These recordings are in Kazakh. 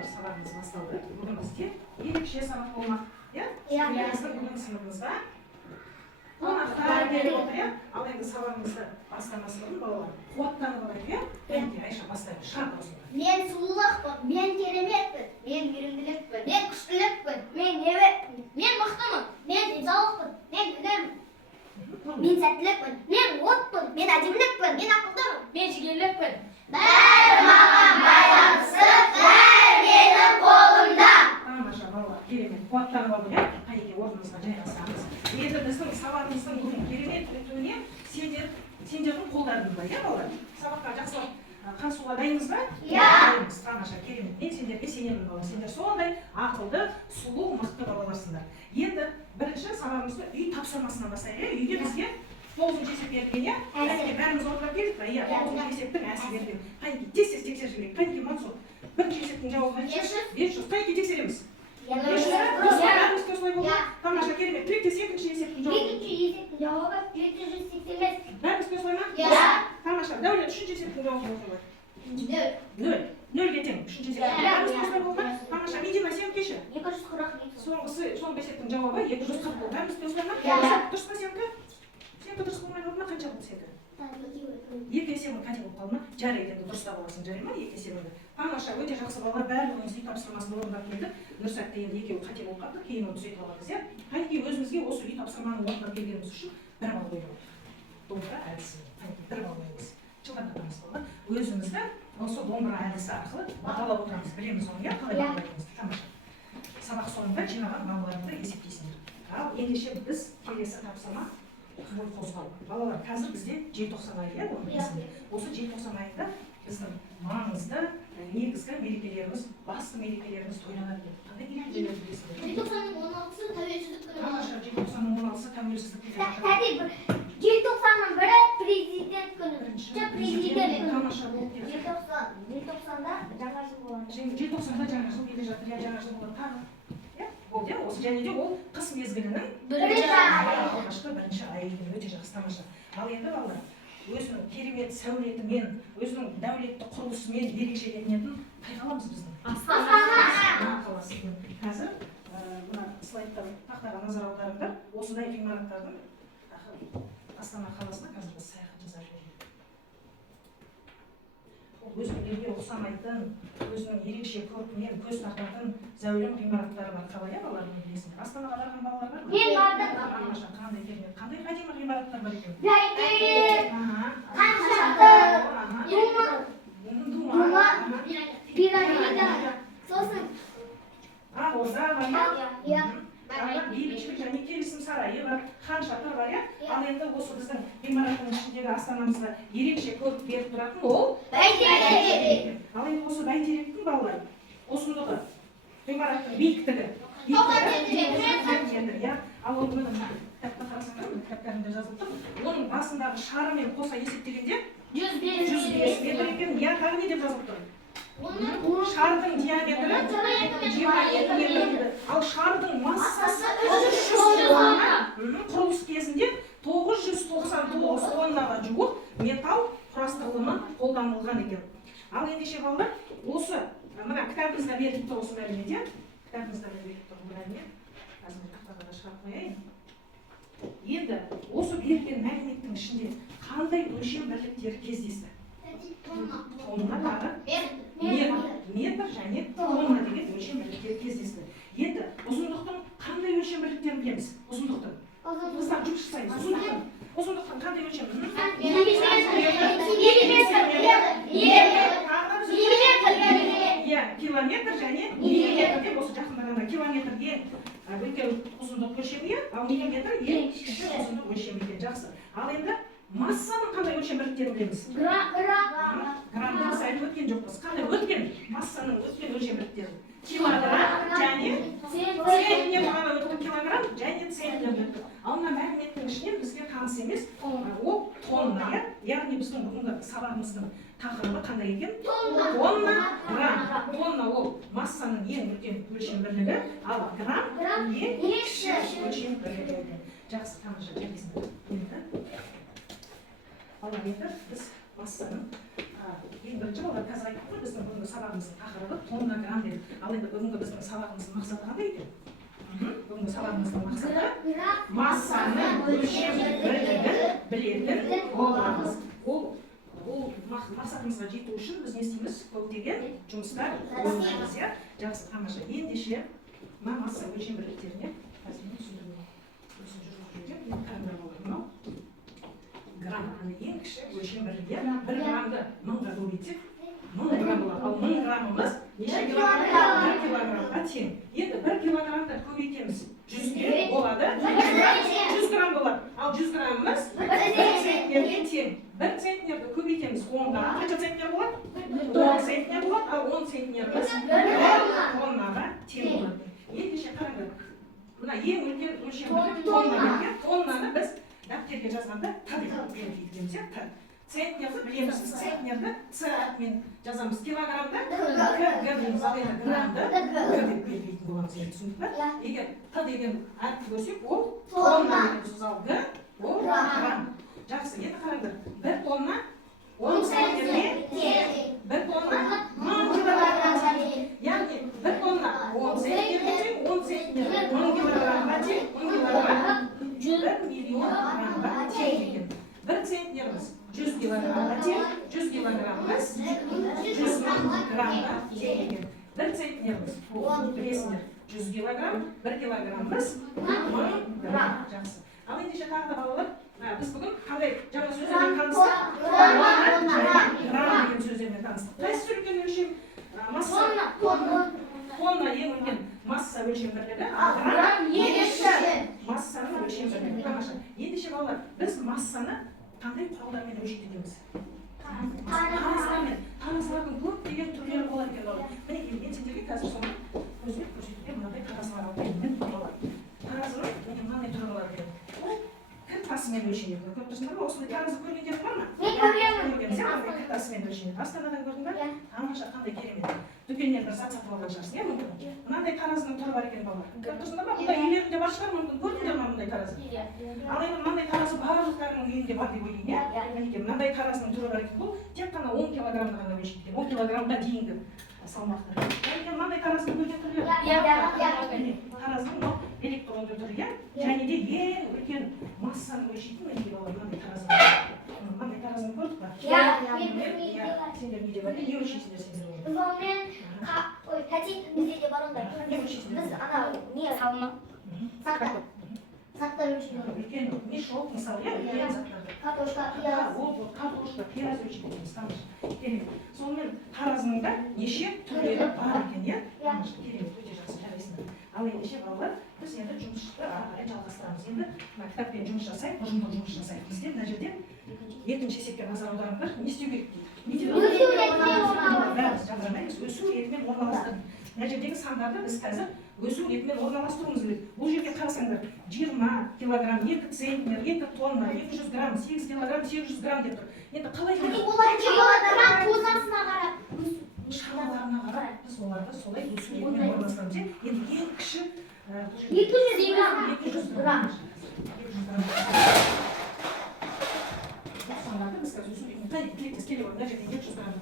балалар, сабағымыз басталды. Бүгін бізде ерекше сабақ болмақ. Біздің бүгін сыныбымызда қонақтар келіп отыр. Ал енді сабағымызды бастамас бұрын балалар қуаттанып алайық. Әнде Айша бастайды. Шарт осында. Мен сұлулықпын, мен кереметпін, мен мейірімділікпін, мен күштілікпін, мен мықтымын, мен денсаулықпын, мен өнермін. Мен сәттілікпін, мен отпын, мен әдемілікпін, мен ақылдымын, мен жігерлікпін. Бәрі маған байланысты, бәрі менің қолымда. Тамаша балалар, керемет. Қуаттанып алайық. Қайеке орнымызға жайғасамыз. Енді біздің сабағымыздың бүгін керемет өтуіне сендердің қолдарыңда, балалар? Сабаққа жақсылап қатысуға дайынсыз ба? Дайынбыз. Тамаша, керемет. Мен сендерге сенемін, балалар. Сендер сондай ақылды, сұлу, мықты балаларсыңдар. Енді бірінші сабағымызды үй тапсырмасынан бастайық. Үйге бізге 9-шы есеп берілген, Қайеке бәріміз отырып келдік па? 9-шы есептің әсі берілген. Қайеке тез тексеріп жіберейік. Қайеке Мансұр, 1-ші есептің жауабы қанша? 500. Қайеке тексереміз. 500. Бәріміз осылай болды. Тамаша, керемет. Тілектес 2-ші есептің жауабы. 2-ші есептің жауабы 785. Бәріміз осылай ма? Тамаша, Дәулет 3-ші есептің жауабы осылай. 0. 0-ге тең 3-ші есептің. Бәріміз осылай болды ма? Тамаша, Медина Сенкеші. 240. Соңғы есептің жауабы 240 болды. Бәріміз осылай ма? Дұрыс па Сенкі? Сенкі дұрыс болмай қалды ма? Қанша болды Сенкі? 2 есебің қате болып қалды ма? Жарайды, енді дұрыстап аласың, жарай ма? 2 есебіңді. Тамаша, өте жақсы балалар, барлығымыз үй тапсырмасын орындап келдік. Нұрсәтте енді екеуі қате болып қалды, кейін оны түзетіп аламыз, иә? Қайеке өзімізге осы үй тапсырманы орындап келгеніміз үшін 1 балл қойып отыр. Домбыра әдісі. Қайеке 1 балл қойыңыз. Жылдамдатамыз балалар. Өзімізді осы домбыра әдісі арқылы бағалап отырамыз, білеміз оны, иә? Қалай бағалайтынымызды. Тамаша. Сабақ соңында жинаған балаларымды есептейсіңдер. Ал ендеше біз келесі тапсырма бой қозғау. Балалар, қазір бізде желтоқсан айы, иә, оны білесіңдер. Осы желтоқсан айында біздің маңызды негізгі мерекелеріміз, басты мерекелеріміз тойланады. Қандай мерекелер білесіңдер? Желтоқсанның 16-сы тәуелсіздік күні. Тамаша, желтоқсанның 16-сы тәуелсіздік күні. Желтоқсанның 1-і президент күні. Президент күні. Тамаша болып келеді. Желтоқсанда жаңа жыл болады. Желтоқсанда жаңа жыл келе жатыр, иә, жаңа жыл болады тағы. Болды, осы және де ол қыс мезгілінің алғашқы 1-ші айы екен, өте жақсы. Тамаша. Ал енді балалар, өзінің керемет сәулетімен, өзінің дәулетті құрылысымен ерекшеленетін қай қаламыз біздің? Астана қаласы. Қазір мына слайдтан тақтаға назар аударыңдар. Осындай ғимараттардың Астана қаласына қазір біз саяхат жасап жүрміз. Өзінің елге ұқсамайтын, өзінің ерекше көркімен көз тартатын зәулім ғимараттары бар қала, иә, балалардың білесіңдер. Астанаға барған балалар бар ма? Мен бардым. Тамаша, қандай керемет, қандай әдемі ғимараттар бар екен? Бәйтерек, Хан шатыр, Дума, пирамида, сосын Ақорда бар, иә? бейбітшілік және келісім сарайы бар, хан шатыр бар, иә? Ал енді осы біздің ғимараттың ішіндегі астанамызға ерекше көрік беріп тұратын ол Бәйтерек. Ал енді осы бәйтеректің балалар, ұзындығы, ғимараттың биіктігі, иә? Ал оны кітапта қарасаңдар, кітаптарында жазылып тұр. Оның басындағы шарымен қоса есептегенде 105 метр екен, иә, тағы не деп жазылып тұр? Шардың диаметрі 22 метр, ал шардың массасы 300 тонна. Құрылыс кезінде 999 тоннаға жуық металл құрастырылымы қолданылған екен. Ал ендеше балалар, осы мына кітабымызда беріліп тұр осы мәлімет, иә? Кітабымызда беріліп тұр бұл мәлімет. Қазір тақтаға да шығарып қояйын. Енді осы берілген мәліметтің ішінде қандай өлшем бірліктері кездесті? Тонна тағы метр және тонна деген өлшем бірліктері кездесті. Енді ұзындықтың қандай өлшем бірліктерін білеміз? Ұзындықтың. Қыздар жүк жасаймыз. Ұзындықтың қандай өлшем? Километр және миллиметр деп осы жақындағанда километр ең үлкен ұзындық өлшемі, ал миллиметр ең кіші ұзындық өлшемі екен. Жақсы. Ал енді массаның қандай өлшем бірліктерін білеміз? Граммды біз айтып өткен жоқпыз. Қандай өткен? Массаның өткен өлшем бірліктерін. Килограмм және центнер ғана өтті, килограмм және центнер өтті. Ал мына мәліметтің ішінен бізге таныс емес, ол тонна, яғни біздің бүгінгі сабағымыздың тақырыбы қандай екен? Тонна, грамм. Тонна ол массаның ең үлкен өлшем бірлігі, ал грамм ең кіші өлшем бірлігі. Жақсы, тамаша, жарайсыңдар. Ал енді біз массаның ең бірінші балалар қазір айттық қой біздің бүгінгі сабағымыздың тақырыбы тонна грамм дедік. Ал енді бүгінгі біздің сабағымыздың мақсаты қандай екен? Бүгінгі сабағымыздың мақсаты массаны өлшем бірлігін білетін боламыз. Ол мақсатымызға жету үшін біз не істейміз? Көптеген жұмыстар жасаймыз, иә? Жақсы, тамаша. Ендеше мына масса өлшем бірліктеріне қазір мен түсіндірмеймін. Грамм ең кіші өлшем бірлігі. 1 граммды 1000-ға көбейтсек 1000 грамм болады. Ал 1000 граммымыз неше килограмм? 1 килограммға тең. Енді 1 килограммды көбейтеміз 100-ге болады. 100 грамм болады. Ал 100 граммымыз 1 центнерге тең. 1 центнерді көбейтеміз 10-ға. Қанша центнер болады? 10 центнер болады. Ал 10 центнеріміз 1 тоннаға тең болады. Ендеше қараңдар. Мына ең үлкен өлшем бірлік тонна. Тоннаны біз дәптерге жазғанда т деп белгілейміз, иә? Центнерді білеміз, центнерді С атымен жазамыз. Килограммда К дейміз, ал енді граммды Г деп белгілейтін боламыз, түсіндік пе? Егер т деген атты көрсек, ол тонна дейміз, ал Г ол грамм. Жақсы, енді қараңдар. 1 тонна 10 центнерге тең. 1 тонна 1000 килограммға тең. Яғни 1 тонна 10 центнерге тең, 10 центнер 10 килограммға тең, 10 килограмм 1 миллион граммға тең екен. 1 центнеріміз 100 килограммға тең, 100 килограммымыз 100 граммға тең екен. 1 центнеріміз, білесіңдер, 100 килограмм, 1 килограммымыз 1000 грамм. Жақсы. Ал ендеше тағы да балалар, біз бүгін қандай жаңа сөздермен таныстық? Грамм деген сөздермен таныстық. Қайсы үлкен өлшем? Масса. Тонна ең үлкен масса өлшем бірлігі, ал грамм ең кіші массаның өлшем бірлігі. Тамаша. Ендеше балалар, біз массаны қандай құралдармен өлшейтеміз? Таразылардың көптеген түрлері болады екен балалар. Міне мен сендерге қазір соны көзбен көрсетуге мынандай таразылар алып келдім балалар. Таразының міне мынандай түрі болады екен. Ол кір тасымен өлшенеді. Көріп тұрсыңдар ма? Осындай таразы көргендер бар ма? Мен көргенмін. Кір тасымен өлшенеді. Астанадан көрдің бе? Тамаша, қандай керемет. Дүкеннен бір зат сатып алған шығарсың, иә мүмкін? Мынандай таразының түрі бар екен балалар. Көріп тұрсыңдар ма? Бұндай үйлерінде бар шығар мүмкін. Көрдіңдер ме мұндай таразы? Ал енді мынандай таразы барлықтарының үйінде бар деп ойлаймын, иә? Мінекей мынандай таразының түрі бар екен. Бұл тек қана 10 килограммды ғана өлшейді. 10 килограммға дейінгі салмақты. Және мынандай таразының көрген түрлері. Таразының электронды түрі, иә? Және де ең үлкен массаны өлшейтін мінекей балалар мынандай таразы. Мынандай таразыны көрдік па? Сендер неде бар? Не өлшейсіңдер сендер? Сонымен кәти бізде де бар ондай. Біз анау не салма заттар өлшейді. Үлкен мешок мысалы, иә, үлкен заттарды. Картошка, пияз. Картошка, пияз өлшейтеміз, тамаша. Керемет. Сонымен таразының да неше түрлері бар екен, иә? Тамаша, керемет, өте жақсы жарайсыңдар. Ал ендеше балалар, біз енді жұмысты ары қарай жалғастырамыз. Енді кітаппен жұмыс жасайық, ұжымдық жұмыс жасайық. Бізде мына жерде екінші есепке назар аударыңдар. Не істеу керек дейді? Өсу ретімен орналастыру. Мына жердегі сандарды біз қазір өсу ретімен орналастыруымыз керек. Бұл жерге қарасаңдар, 20 килограмм, 2 центнер, 2 тонна, 200 грамм, 8 килограмм, 800 грамм деп тұр. Енді қалай Олар тоннасына қарап, шамаларына қарап, біз оларды солай өсу ретімен орналастырамыз. Енді ең кіші 200 грамм. Біз қазір өсу ретімен тілектес келе бар, мына жерде 200 грамм.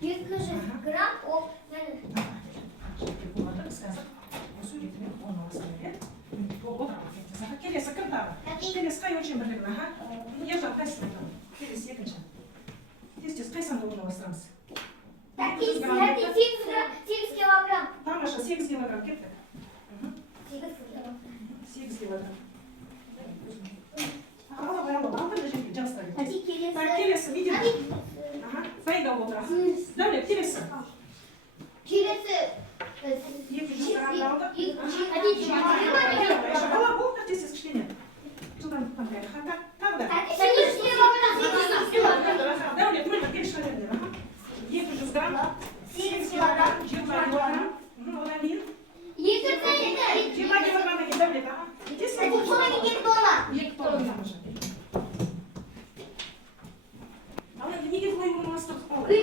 200 грамм ол Оларды біз қазір өсу ретімен орналастыру, иә? Келесі кім тағы? Келесі қай өлшем бірлігін? Ержан, қайсысын айтамын? Келесі екінші. Тез қай санды орналастырамыз? 8 килограмм. Тамаша, 8 килограмм кетті. 8 килограмм. Келесі, видео. Дайындалып отырасың. Дәулет, келесі. Келесі 200 граммды алдық. Бала болып тез кішкене. Жылдамдықтан бәрі. Тағы да. Дәулет, мөлі келе шыға беріңдер. 200 грамм, 8 килограмм, 20 килограмм. Одан кейін 20 килограмм екен Дәулет. Содан кейін 2 тонна. 2 тонна. Ал енді неге бұлай орналастырдық бала? Ең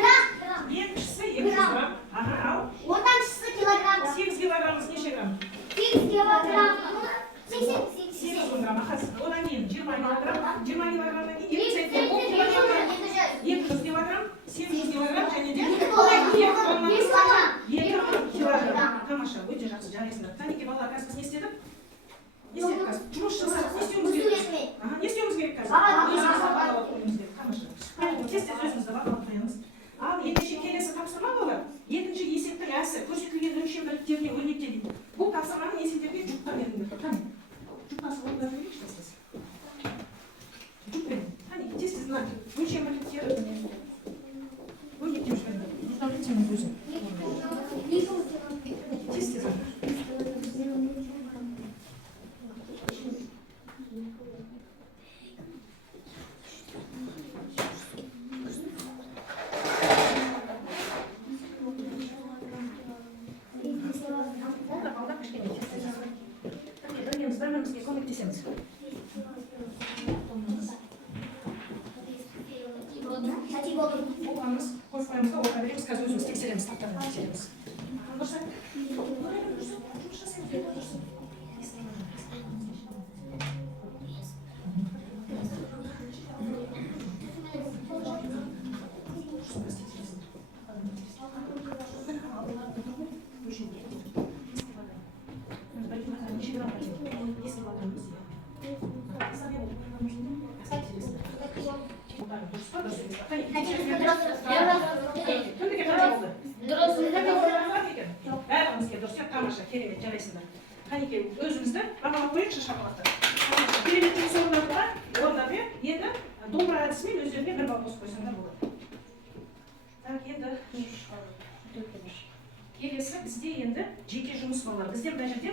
грамм. Ең кішісі 200 грамм. Ал Одан кішісі килограмм. 8 килограммыз неше грамм? 8 килограмм. 8 грамм. Одан кейін 20 килограмм. 20 килограммнан кейін 2 килограмм, 700 килограмм және де Екі тонна. 2 килограмм. Тамаша, өте жақсы жарайсыңдар. Қанеке балалар қазір біз не істедік? Не істедік қазір? Жұмыс жасадық. Не істеуіміз керек? Не істеуіміз керек қазір? Өзімізді бағалап қоюымыз керек. Тамаша. Тез өзімізді бағалап қоямыз. Ал екінші келесі тапсырма балалар. Екінші есептің әсі көрсетілген өлшем бірліктеріне өрнекте дейді. Бұл тапсырманы есептерге жұпта беріңдер. Қане? Жұптасы болып беріңдер сіз. Жұп беріңдер. Қане, тез мына өлшем бірліктері өрнекте жүргендер. Представлениенің өзі. Тез. Бір-бірімізге көмектесеміз. Оқамыз, қойып қоямыз да оқа береміз, қазір өзіміз тексереміз, тақтадан тексереміз. Дұрыс айтты. Жұмыс жасаймыз, дұрыс. Бәрімізге дұрыс, тамаша, керемет, жарайсыңдар. Қанеке, өзімізді бағалап қойыңызшы шапалақтар. Керемет жұмыс орындады, енді домбыра әдісімен өздеріне бір балл қосып қойсаңдар болады. Так, енді келесі бізде енді жеке жұмыс балалар. Бізде мына жерде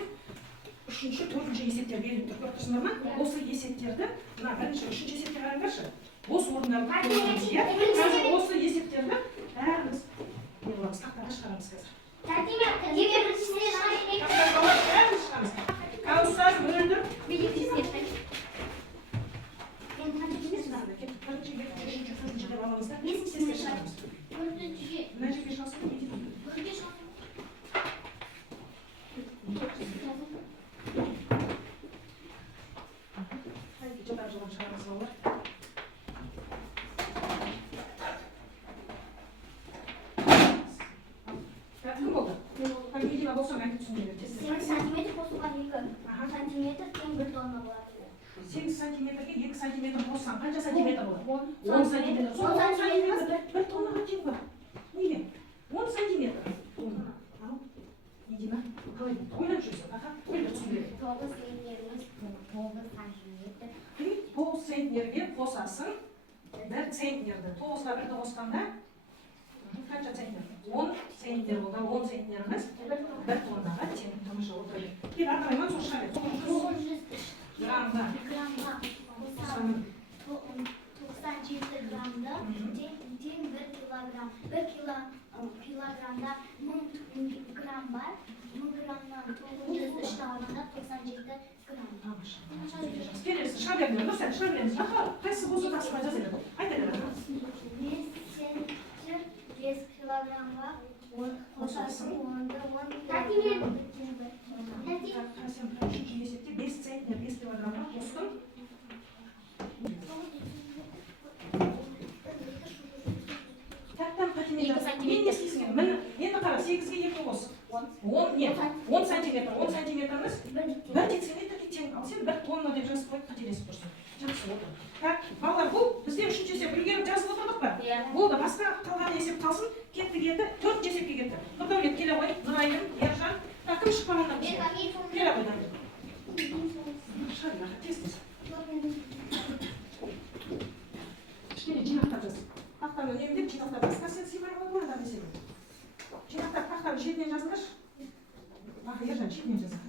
үшінші, төртінші есептер беріліп тұр. Көріп тұрсыңдар ма? Осы есептерді, мына бірінші, үшінші есепке қараңдаршы. Бос орындарды қазір осы есептерді бәріміз не боламыз, тақтаға шығарамыз қазір. Кауыстар бөлдір. Мына жерге шығасың, кім болды? Медина болсаң айтып түсіндіреді. 8 сантиметр қосылған 2 сантиметр тең 1 тонна болады. 8 сантиметрге 2 сантиметр қоссаң қанша сантиметр болады? 10 сантиметр. Сол 10 сантиметр 1 тоннаға тең ба? Неге? 10 сантиметр. Ал, Медина, қалай ойлап жүрсің? Аха, ойлап түсіндіреді. 9 центнерге қосасың 1 центнерді. 9-ға 1-ді қосқанда қанша центнер? 10 центнер болды. 10 центнеріміз 1 тоннаға тең. Тамаша отырды. Кел артырайman сол шыға бер. 900 грамға 97 грамда тең 1 килограмм. 1 килограмда 1000 грамм бар. 1000 граммнан 900 алғанда 97 грамм. Тамаша. Келесі шыға беріңдер. Дұрыс, шыға береміз. Аха, қайсы болса тапсырма жаза береді. Айта береді. 5 килограммға қосасың. 5 центнер 5 килограммға қостым. Тақтан патиметр. Мен не істейсің? Енді қара, 8-ге 2 қос. 10 сантиметр. 10 сантиметріміз 1 дециметрге тең. Ал сен 1 тонна деп жазып қойып қателесіп тұрсың. Жақсы отыр. Так, балалар, бұл бізде үшінші есеп үлгеріп жазып отырдық па? Болды, басқа қалған есеп қалсын. Кеттік енді 4 есепке кетті. Нұрдәулет келе ғой, Нұрайым, Ержан. Так, кім шықпағандар бізде? Келе қойдан. Шарыға, тез-тез. Кішкене жинақтап жаз. Тақтаны үнемдеп жинақтап жаз. Сен сыймай қалды ма адам есебі? Жинақтап тақтаны шетінен жазыңдаршы. Ержан, шетінен жазың.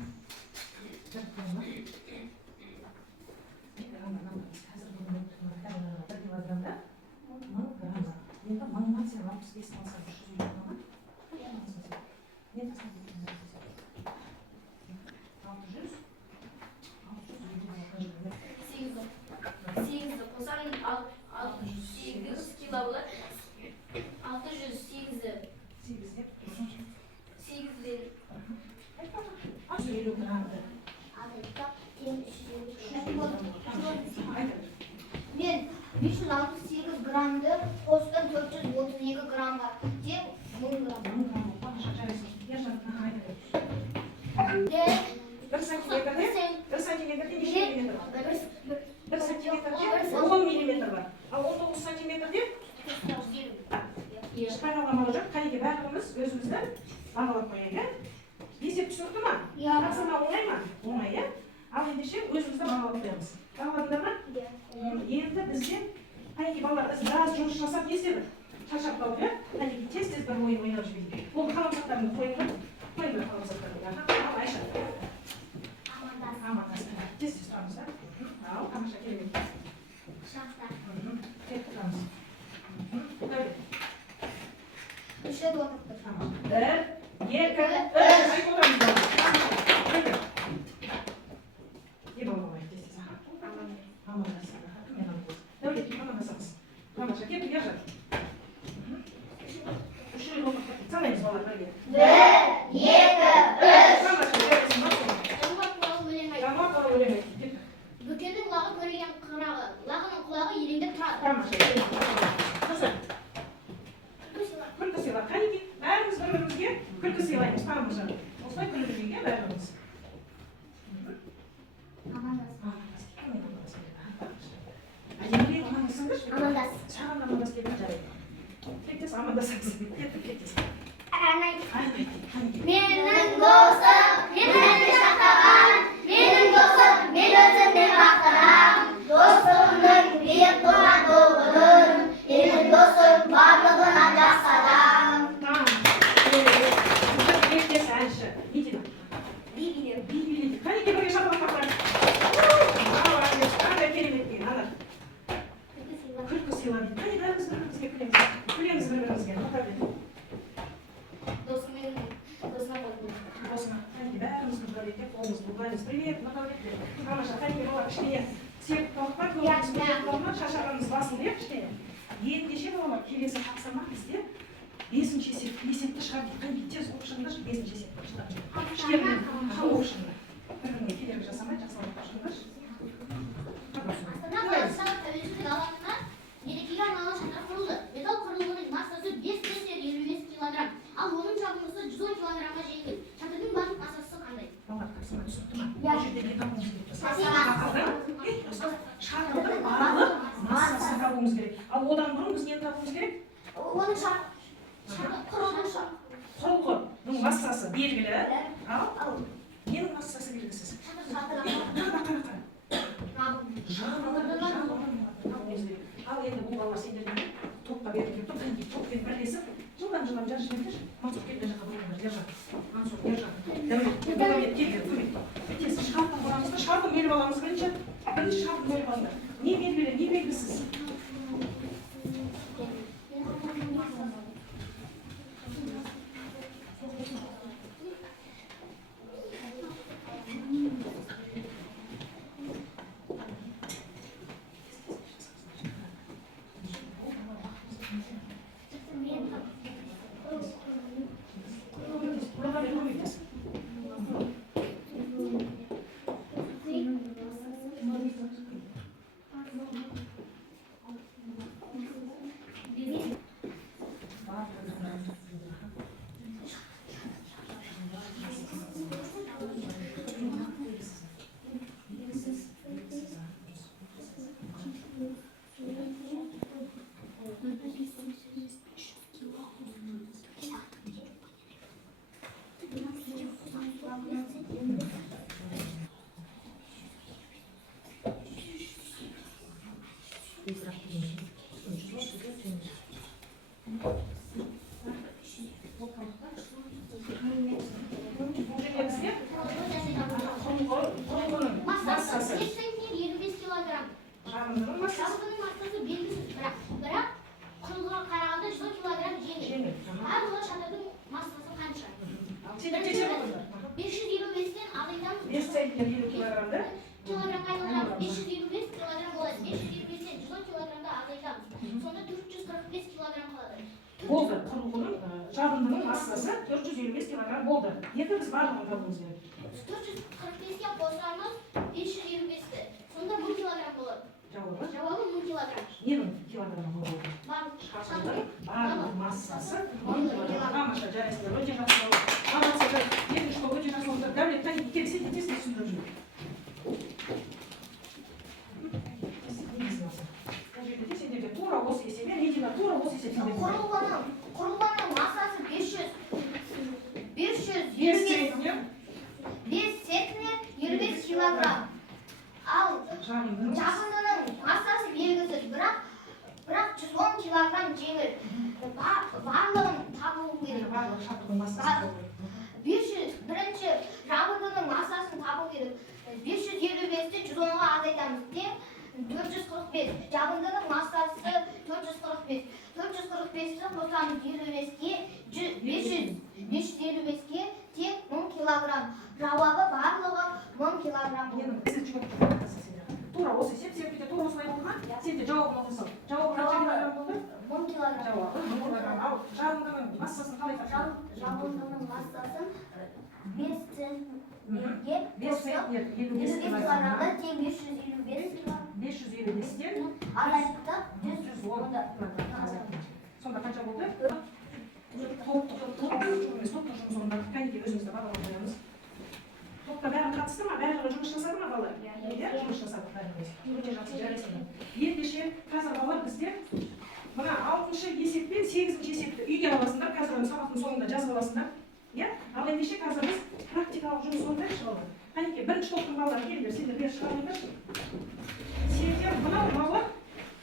Ben 568 gramda postdan 400 қоямыз. Таң ма? Енді бізде қайки балалар біз біраз жұмыс жасап не істедік? Шаршап қалдық, иә? Қайки тез-тез бір ойын ойнап жіберейік. Ол қаламсақтарыңды қойыңдар. Қойыңдар қаламсақтарыңды. Ал Айша. Амандас. Тез-тез тұрамыз, да? Ал, тамаша керемет. Кет тұрамыз. Үш рет отырып тұр. Бір, екі, үш. Айтып отырамыз балалар. Не болды олай, тез-тез. Амандас. Дәулет, амандасамыз. Тамаша, кет, ержат. Үш рет отырып тұр. Санаймыз балалар бірге. Бір, екі, үш. Тамаша, дәулетсің, мақтың. Жаңа туралы өлең айт. Кет. Бөкеннің лағы көреген қырағы, лағының құлағы елеңдеп тұрады. Тамаша. Қызым. Күлкі сыйла. Қайки, бәріміз бір-бірімізге күлкі сыйлаймыз, тамаша. Осылай күліп жүргенге бәріміз. Әдемілей амандасыңдаршы. Амандас. Шағын амандас келген жарайды. Кеттес амандасаңыз. Кеттес. Менің досым, мені шақтаған, менің досым, мен өзімді мақтанам. Досымның биік тұрған тобының, менің досым барлығынан жақсы адам. Кеттес әнші. Не дейді? Бибилер. Бибилер. Қанеке бірге шапалақтар. Қандай керемет дейді. Ана. Күлкі сыйла дейді. Қане бәріміз бір-бірімізге күлеміз. Күлеміз бір-бірімізге. Мақтап Досына, қанеке бәріміз мұқабетте қолымыз бұлдаймыз. Привет, мұқабетте. Тамаша, қанеке балалар кішкене сеп қалықпа, көңіліміз көңіліп қалма, шашағанымыз басын деп кішкене. Ендеше балалар келесі тапсырма бізде 5-ші есепті шығар дейді. Қанеке тез оқып шығыңдаршы 5-ші есепті шығар. Кішкене оқып шығыңдар. Бір-біріне кедергі жасамай, жақсылап оқып шығыңдаршы. Астана қаласындағы тәуелсіздік алаңына мерекеге арналған шатыр құрылды. Металл құрылғының массасы 5-55 килограмм, ал оның жабындысы 110 килограммға жеңіл. Шатырдың барлық массасы қандай? Балалар қарсыма түсінікті ма? Бұл жерде не табуымыз керек? Шатырдың барлық массасын табуымыз керек. Ал одан бұрын біз нені табуымыз керек? Оның Құрылғының массасы белгілі. Ал ненің массасы белгісіз? Ал енді бұл балалар сендермен топқа берілген топпен бірлесіп жылдан жарыс жіберіңдер. Мансұр кел де жаққа бұрыңдар, ержан. Мансұр, ержан. Дәулет, кел, көмек. Тез шартын құрамыз да, шартын бөліп аламыз бірінші. Бірінші шартын бөліп алыңдар. Не белгілі, не белгісіз? Массасы 25 килограмм. Жабындының массасы белгісіз, бірақ құрылғыға қарағанда 100 килограмм жеңіл. Барлығы шатырдың массасы қанша? 525-тен алайдан 5 центнер 50 килограммды килограммға айналдырамыз. 525 килограмм болады. 525-тен 100 килограммды азайтамыз. Сонда 445 килограмм қалады. болды. Құрылғының жабындының массасы 455 килограмм болды. Енді біз барлығын табуымыз керек. 445-ке қосамыз 525-ті. Сонда 1000 килограмм болады. Жауабы 1000 килограмм. Ненің килограммы болды? Шатырдың барлық массасы 1000 килограмм. Тамаша, жарайсыздар, өте жақсы болды. Молодцы, екінші топ өте жақсы болды. Дәулет, қане, келсек, тез-тез түсіндіріп жүр. Бұл жерде сендерге тура осы есебе, Медина тура осы есепте. Құрылғының массасы 500 5 центнер 25 килограмм. Ал Жабындының Жабындының массасы белгісіз, бірақ 110 килограмм жеңіл. Барлығын табу керек. барлығы шаттығының массасы. 500 бірінші жабындының массасын табу керек. 555-ті 110-ға азайтамыз. Тең 445. Жабындының массасы 445. 445-ті қосамыз 55-ке, 555-ке тең 1000 килограмм. Жауабы барлығы 1000 килограмм. Тура осы сеп-сепкеде тура осылай болды ма? Сен де жауабын оқысың. Жауабы қанша килограмм болды? 1000 килограмм. Жауабы 1000 килограмм. Ал жабындының массасын қалай тапсырдың? Жабындының массасын 5 центнерге 5 центнер 55 килограммға тең 555 килограмм. 555-тен Азайттық 110 килограмм. Сонда қанша болды? Топтық жұмыс орында кәнеке өзімізді бағалап қоямыз. Топта бәрі қатысты ма? Бәрі жұмыс жасады ма балалар? Иә, жұмыс жасады бәріміз. Өте жақсы жарайсыңдар. Ендеше қазір балалар бізде мына 6-шы есеп пен 8-ші есепті үйге аласыңдар. Қазір сабақтың соңында жазып аласыңдар. Иә? Ал ендеше қазір біз практикалық жұмыс орындайықшы балалар. Кәнеке бірінші топтың балалары келіңдер, сендер бері шығарыңдаршы. Сендер мынау балалар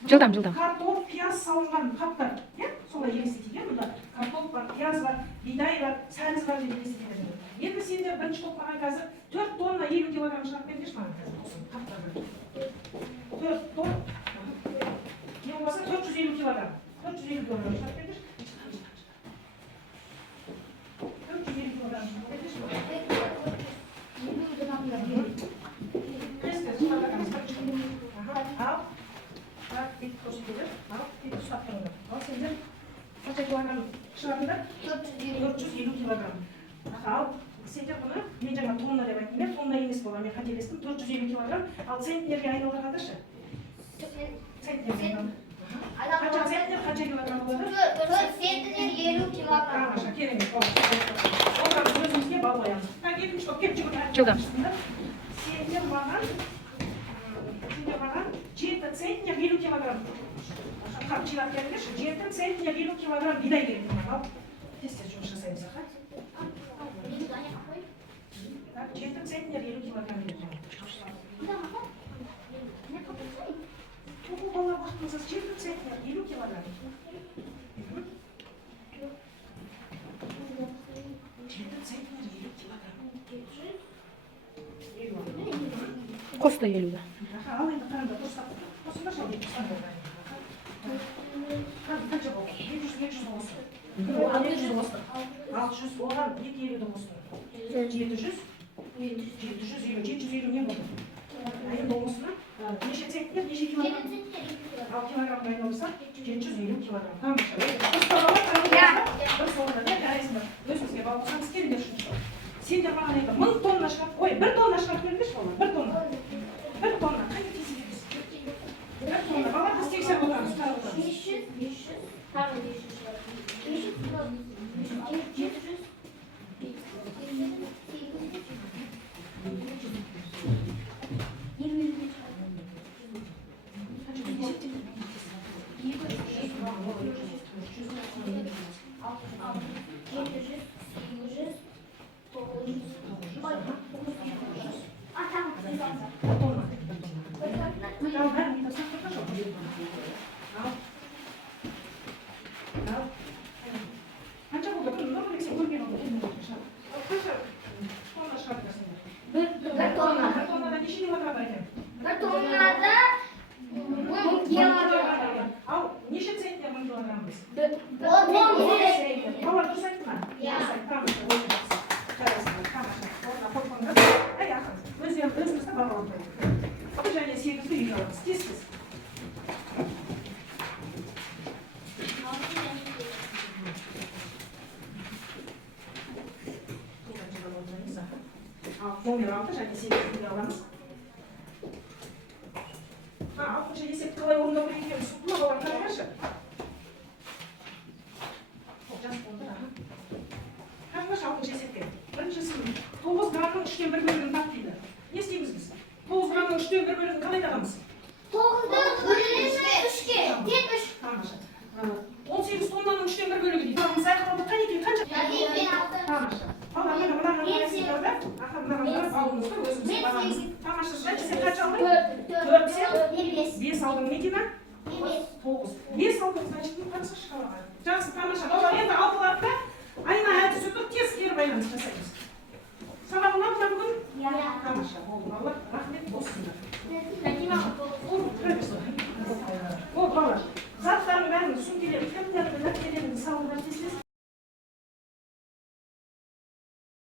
жылдам. Картоп, пияз салынған қаптар. Иә? Солай елестетейік. Мұнда картоп бар, пияз бар, бидай бар, сәбіз бар деп елестетеді. Енді сендер бірінші топтаған қазір 4 тонна 50 килограмм шығарып беріңдерші маған қазір осы қаптарды. 4 тонна. Не болмаса 450 килограмм. 450 килограмм шығарып беріңдерші. 450 килограмм шығарып беріңдерші. Ал, бүйтіп көрсетеді. Ал, бүйтіп ұстап тұрыңдар. Ал сендер қанша килограмм шығардыңдар? 450 килограмм. Ал, сендер бұны, мен жаңа тонна деп айттым, тонна емес бола, мен қателестім, 450 килограмм. Ал центнерге айналдырғандаршы? Центнерге айналдыр. Қанша центнер, қанша килограмм болады? 4 центнер 50 килограмм. Тамаша, керемет. Отырамыз өзімізге бал қоямыз. Так, екінші топ, кеп жүгір. Жылдам. Сендер маған 7 центнер 50 килограмм. Қап жинап келіңдерші, 7 центнер 50 килограмм бидай керек маған. Ал, тез-тез жұмыс жасаймыз, аха. 7 центнер 50 килограмм керек. Бұл балалар уақытыңызда 7 центнер 50 килограмм. 7 центнер 50 килограмм. Қоста елуді. Ал енді қараңдар, дұрыстап тұр. Осында шалдың тұстап қанша болды? 200 болсын. 200 болсын. 600 оған 250 болсын. 700 750 не болды? Енді болмысына неше центнер, неше килограмм? Ал килограммға айналдырсақ 750 килограмм. Тамаша. Бір соғында не қарайсыңдар? Өзімізге бал болсаңыз келіңдер үшін. Сендер маған енді 1000 тонна шығарып, ой, 1 тонна шығарып беріңдерші балалар, 1 тонна. 1 тонна, қайда тексереміз? 1 тонна, балалар біз тексеріп отырамыз, қарап отырамыз. 500, тағы 500. Қанша болды? Нұрбек сен көрген олды. Қанша тонна шығарып берсіңдер? 1 тонна. 1 тоннада неше килограмм екен? 1 тоннада 1000 килограмм. Ал неше центнер 1000 килограмм біз? 10 Балалар дұрыс айтты ма? Иә. Тамаша, өте жақсы. Жарайсыңдар, тамаша. Орнына қойыңдар. Ай, ақын, өзімізді бағалап қояйық. Бұл және 8-ді үйге аламыз. Тез-тез. Номер 6 және 8-ді аламыз. 6-шы есепті қалай орындау керек екенін сұлтыма балалар қараңдаршы. Жас болды, қараңдаршы 6-шы есепке. Біріншісін 9 граммның 3-тен 1 бөлігін тап дейді. Не істейміз біз? 9 граммның 3-тен 1 бөлігін қалай табамыз? 9'ды бөлініп 3'ке, тек 3. Тамаша. 18 тоннаның 3-тен 1 бөлігі дейді. Бағымыз айқалды қай екен қанша? Тамаша. Тамаша. Ал, мына қарайсыңдар да? мына балымызды өзіміз Мен бағамыз. сегіз. Тамаша, сен қанша алдың? Төрт. Төрт сен? Мен бес. 5 алдың, Мекина? Мен бес. 9. 5 алдың, значит, қарсы шкалаға. Жақсы, тамаша. Бала, енді алдыларды айна әдісі тұр, тез кері байланыс жасаймыз.